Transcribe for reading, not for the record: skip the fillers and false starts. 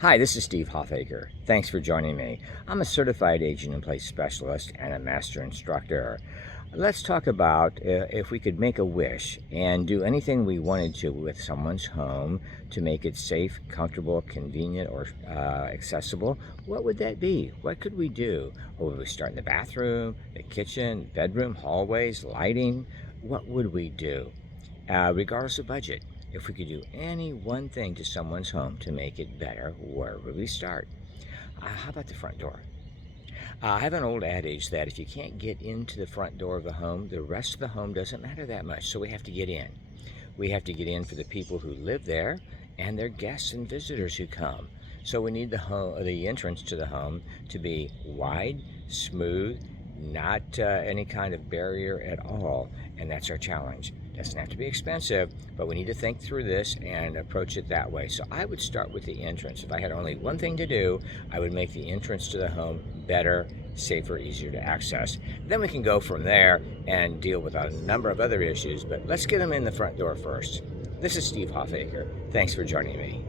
Hi, this is Steve Hoffacker. Thanks for joining me. I'm a certified aging in place specialist and a master instructor. Let's talk about if we could make a wish and do anything we wanted to with someone's home to make it safe, comfortable, convenient, or accessible. What would that be? What could we do? Or would we start in the bathroom, the kitchen, bedroom, hallways, lighting? What would we do? Regardless of budget, if we could do any one thing to someone's home to make it better, where would we start? How about the front door? I have an old adage that if you can't get into the front door of the home, the rest of the home doesn't matter that much. So we have to get in. We have to get in for the people who live there and their guests and visitors who come. So we need the entrance to the home to be wide, smooth, not any kind of barrier at all, and that's our challenge. Doesn't have to be expensive, but we need to think through this and approach it that way. So I would start with the entrance. If I had only one thing to do, I would make the entrance to the home better, safer, easier to access. Then we can go from there and deal with a number of other issues, but let's get them in the front door first. This is Steve Hoffacker. Thanks for joining me.